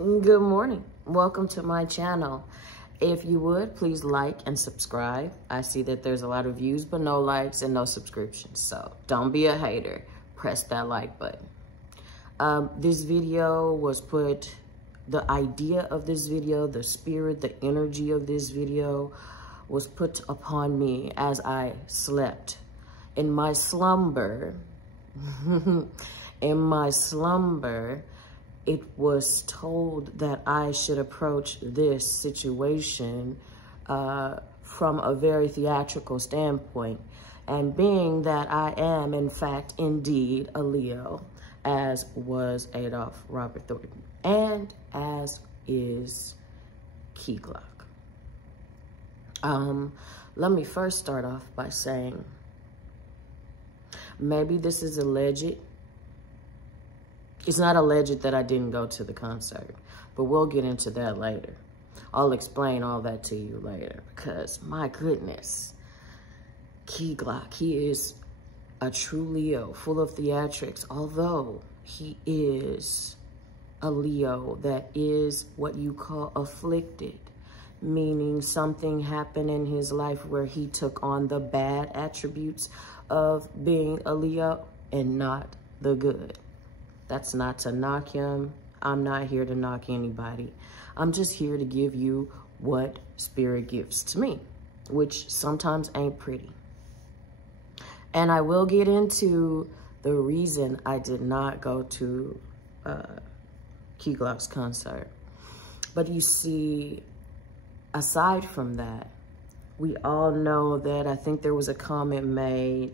Good morning. Welcome to my channel. If you would, please like and subscribe. I see that there's a lot of views, but no likes and no subscriptions. So don't be a hater. Press that like button. This video was the idea of this video, the spirit, the energy of this video was put upon me as I slept. In my slumber, it was told that I should approach this situation from a very theatrical standpoint. And being that I am, in fact, indeed a Leo, as was Adolph Robert Thornton, and as is Key Glock. Let me first start off by saying, maybe this is alleged. It's not alleged that I didn't go to the concert, but we'll get into that later. I'll explain all that to you later because, my goodness, Key Glock, he is a true Leo, full of theatrics, although he is a Leo that is what you call afflicted, meaning something happened in his life where he took on the bad attributes of being a Leo and not the good. That's not to knock him. I'm not here to knock anybody. I'm just here to give you what spirit gives to me, which sometimes ain't pretty. And I will get into the reason I did not go to Key Glock's concert. But you see, aside from that, we all know that I think there was a comment made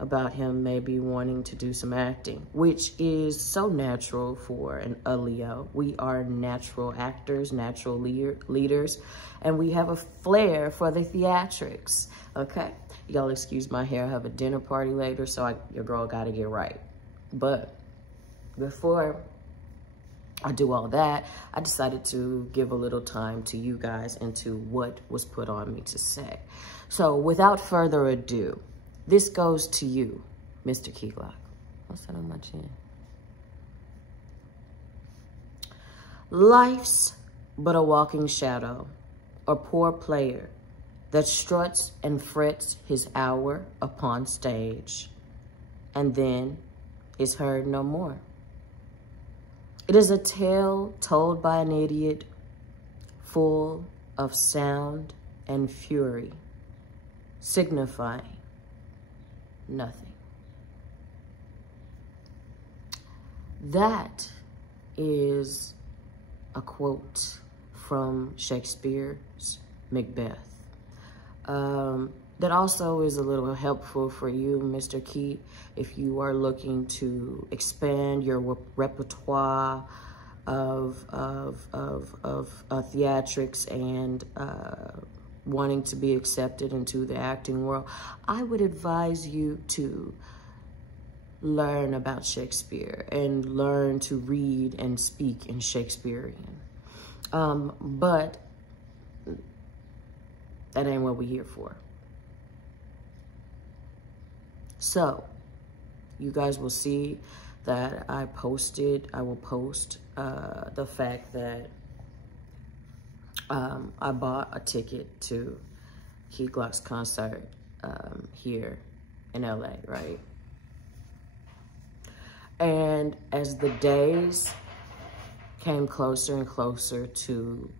about him maybe wanting to do some acting, which is so natural for a Leo. We are natural actors, natural leaders, and we have a flair for the theatrics, okay? Y'all excuse my hair. I have a dinner party later, so your girl gotta get right. But before I do all that, I decided to give a little time to you guys into what was put on me to say. So without further ado, this goes to you, Mr. Key Glock. What's that on my chin? Life's but a walking shadow, a poor player that struts and frets his hour upon stage, and then is heard no more. It is a tale told by an idiot, full of sound and fury, signifying nothing. That is a quote from Shakespeare's Macbeth. That also is a little helpful for you, Mr. Key, if you are looking to expand your repertoire of theatrics and wanting to be accepted into the acting world. I would advise you to learn about Shakespeare and learn to read and speak in Shakespearean. But that ain't what we're here for. So, you guys will see that I will post the fact that I bought a ticket to Key Glock's concert here in LA, right? And as the days came closer and closer to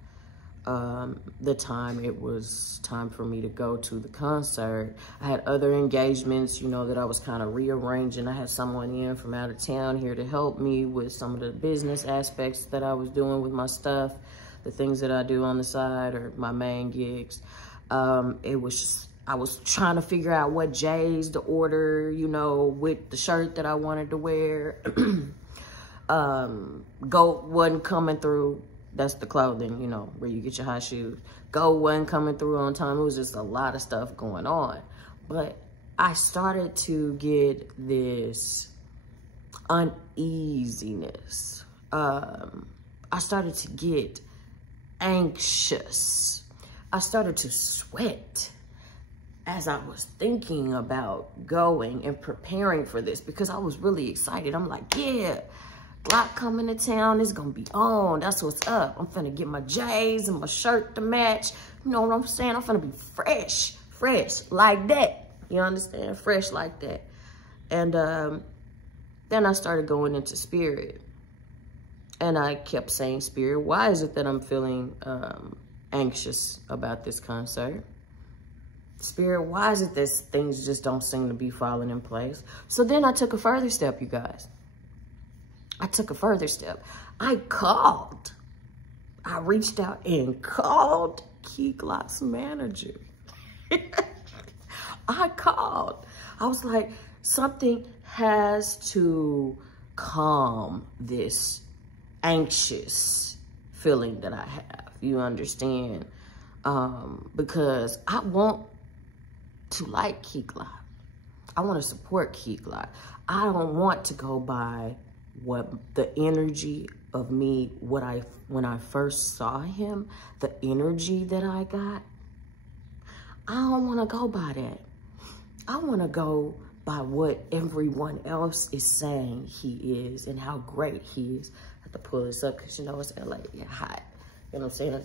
the time it was time for me to go to the concert, I had other engagements, you know, that I was kind of rearranging. I had someone in from out of town here to help me with some of the business aspects that I was doing with my stuff, the things that I do on the side or my main gigs. I was trying to figure out what J's to order, you know, with the shirt that I wanted to wear. Goat wasn't coming through. That's the clothing, you know, where you get your high shoes. Goat wasn't coming through on time. It was just a lot of stuff going on. But I started to get this uneasiness. I started to get anxious. I started to sweat as I was thinking about going and preparing for this because I was really excited. I'm like, yeah, Glock coming to town. It's gonna be on. That's what's up. I'm finna get my J's and my shirt to match. You know what I'm saying? I'm finna be fresh like that. You understand? Fresh like that. And then I started going into spirit. And I kept saying, Spirit, why is it that I'm feeling anxious about this concert? Spirit, why is it that things just don't seem to be falling in place? So then I took a further step, you guys. I took a further step. I called. I reached out and called Key Glock's manager. I called. I was like, something has to calm this anxious feeling that I have. You understand? Because I want to like Key Glock. I want to support Key Glock. I don't want to go by what the energy of me, when I first saw him, the energy that I got. I don't want to go by that. I want to go by what everyone else is saying he is and how great he is. I have to pull this up because, you know, it's LA. Yeah, hot. You know what I'm saying? I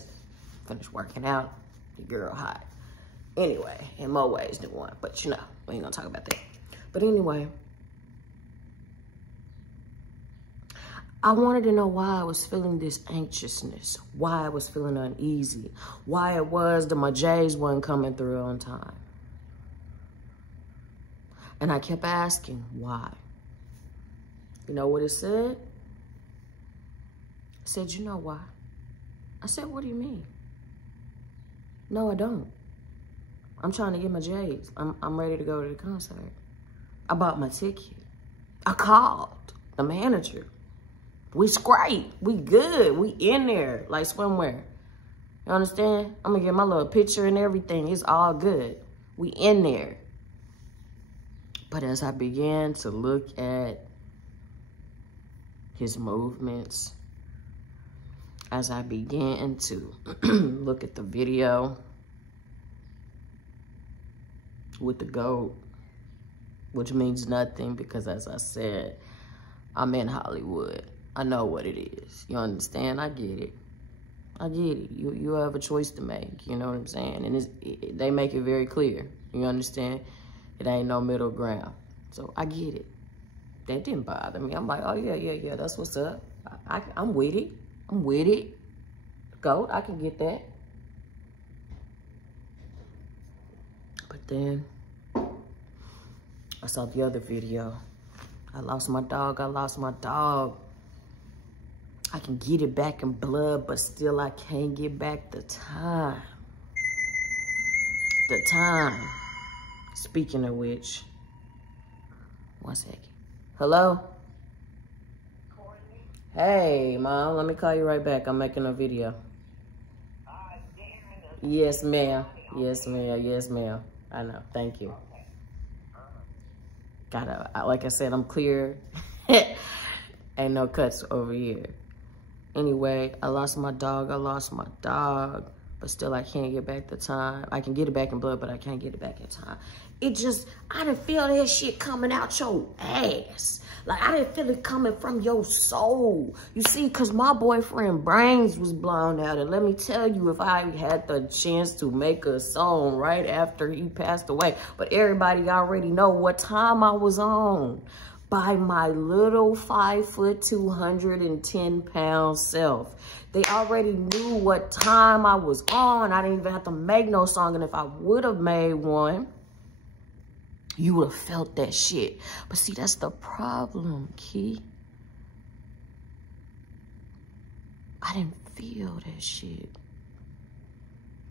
finished working out. The girl hot. Anyway, in more ways than one. But, you know, we ain't going to talk about that. But anyway, I wanted to know why I was feeling this anxiousness, why I was feeling uneasy, why it was that my J's wasn't coming through on time. And I kept asking why. You know what it said? It said, you know why? I said, what do you mean? No, I don't. I'm trying to get my J's. I'm ready to go to the concert. I bought my ticket. I called the manager. We great. We good. We in there like swimwear. You understand? I'm gonna get my little picture and everything. It's all good. We in there. But as I began to look at his movements, as I began to look at the video with the GOAT, which means nothing because, as I said, I'm in Hollywood. I know what it is. You understand? I get it. I get it. You have a choice to make. You know what I'm saying? And they make it very clear. You understand? It ain't no middle ground. So I get it. That didn't bother me. I'm like, oh, yeah. That's what's up. I'm with it. I'm with it. GOAT, I can get that. But then I saw the other video. I lost my dog. I can get it back in blood, but still I can't get back the time. The time. Speaking of which, 1 second. Hello? Hey, Mom, let me call you right back. I'm making a video. Yes, ma'am. Yes, ma'am. Yes, ma'am. I know. Thank you. Like I said, I'm clear. Ain't no cuts over here. Anyway, I lost my dog. But still, I can't get back the time. I can get it back in blood, but I can't get it back in time. I didn't feel that shit coming out your ass. Like, I didn't feel it coming from your soul. You see, because my boyfriend brains was blown out. And let me tell you, if I had the chance to make a song right after he passed away, but everybody already know what time I was on. By my little 5 foot, 210 pound self. They already knew what time I was on. I didn't even have to make no song. And if I would have made one, you would have felt that shit. But see, that's the problem, Key. I didn't feel that shit.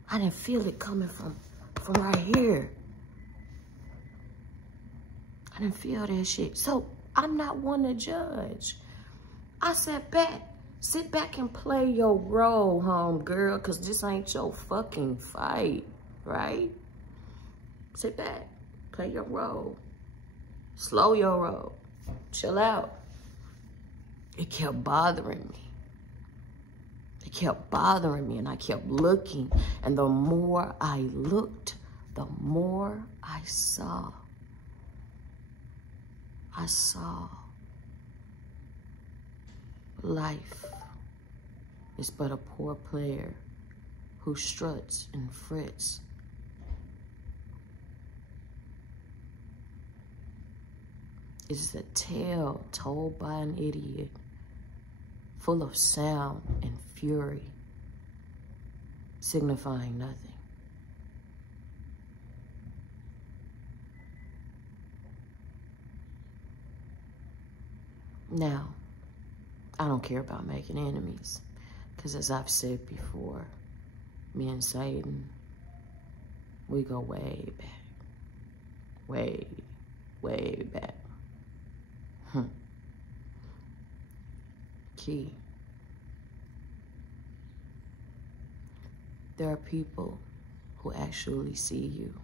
I didn't feel it coming from right here. I didn't feel that shit. So I'm not one to judge. I sit back and play your role, home girl, because this ain't your fucking fight, right? Sit back, play your role. Slow your roll, chill out. It kept bothering me. It kept bothering me, and I kept looking. And the more I looked, the more I saw. Life is but a poor player who struts and frets. It is a tale told by an idiot, full of sound and fury, signifying nothing. Now, I don't care about making enemies, because as I've said before, me and Satan, we go way back. Way, way back. Key. There are people who actually see you,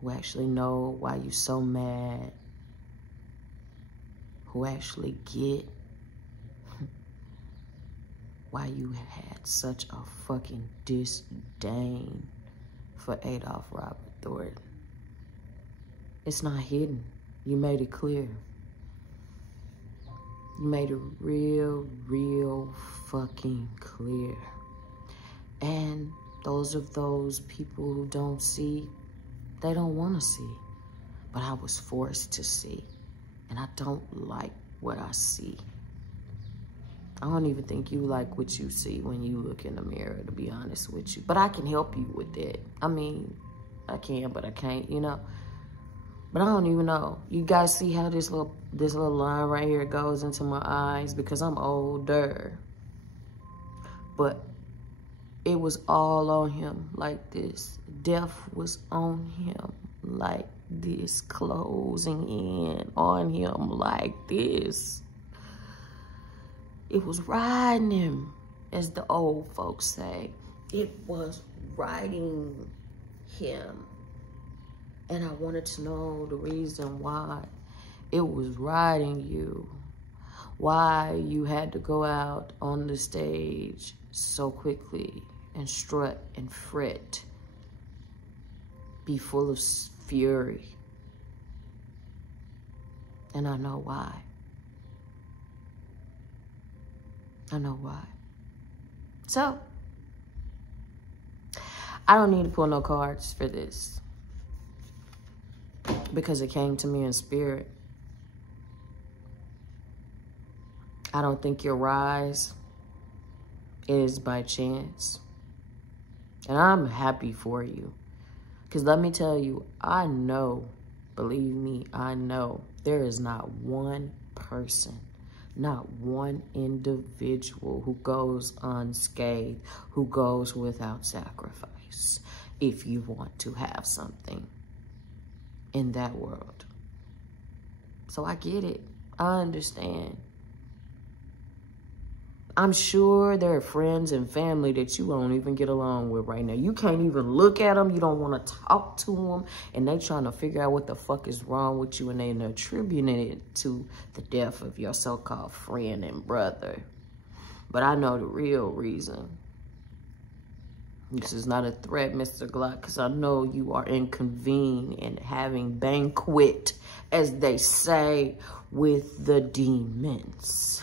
who actually know why you're so mad, who actually get why you had such a fucking disdain for Adolph Robert Thornton. It's not hidden. You made it clear. You made it real fucking clear. And those of those people who don't see, they don't want to see. But I was forced to see. And I don't like what I see. I don't even think you like what you see when you look in the mirror, to be honest with you. But I can help you with that. I mean, I can, but I can't, you know. But I don't even know. You guys see how this little line right here goes into my eyes? Because I'm older. But it was all on him like this. Death was on him like this. Closing in on him like this. It was riding him, as the old folks say. It was riding him. And I wanted to know the reason why it was riding you. Why you had to go out on the stage so quickly and strut and fret. Be full of fury. And I know why. I know why. So, I don't need to pull no cards for this. Because it came to me in spirit. I don't think your rise is by chance. And I'm happy for you. Because let me tell you, I know, believe me, I know there is not one person, not one individual who goes unscathed, who goes without sacrifice, if you want to have something in that world. So I get it. I understand. I'm sure there are friends and family that you don't even get along with right now. You can't even look at them. You don't want to talk to them. And they trying to figure out what the fuck is wrong with you. And they're attributing it to the death of your so-called friend and brother. But I know the real reason. This is not a threat, Mr. Glock, because I know you are in convene and having banquet, as they say, with the demons.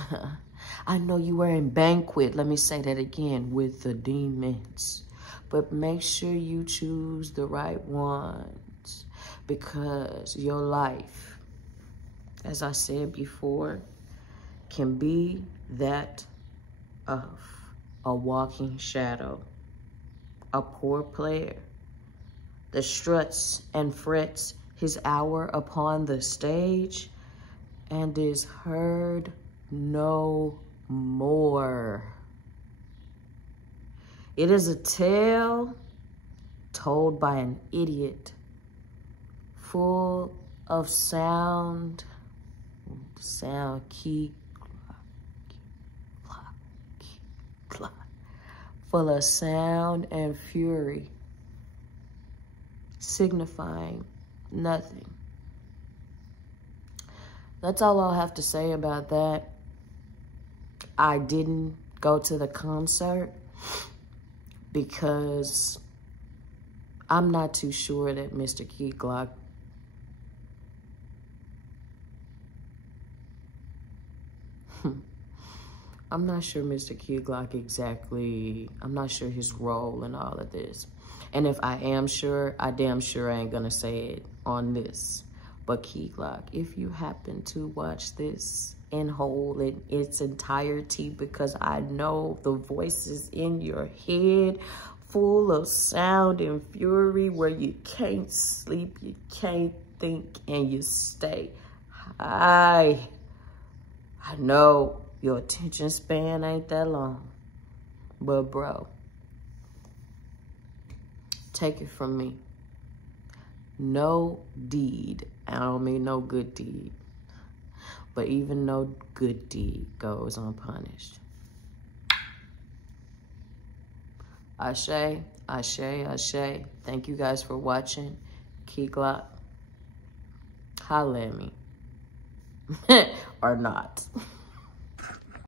I know you are in banquet, let me say that again, with the demons. But make sure you choose the right ones, because your life, as I said before, can be that of a walking shadow. A poor player that struts and frets his hour upon the stage and is heard no more. It is a tale told by an idiot, full of sound, key, clock, full of sound and fury, signifying nothing. That's all I'll have to say about that. I didn't go to the concert because I'm not too sure that Mr. Key Glock I'm not sure Mr. Key Glock exactly, I'm not sure his role in all of this. And if I am sure, I damn sure ain't gonna say it on this. But Key Glock, if you happen to watch this in whole in its entirety, because I know the voices in your head full of sound and fury where you can't sleep, you can't think, and you stay high. I know your attention span ain't that long, but bro, take it from me. No deed, I don't mean no good deed, but even no good deed goes unpunished. Ashe, ashe, ashe. Thank you guys for watching. Key Glock, holla at me. Or not.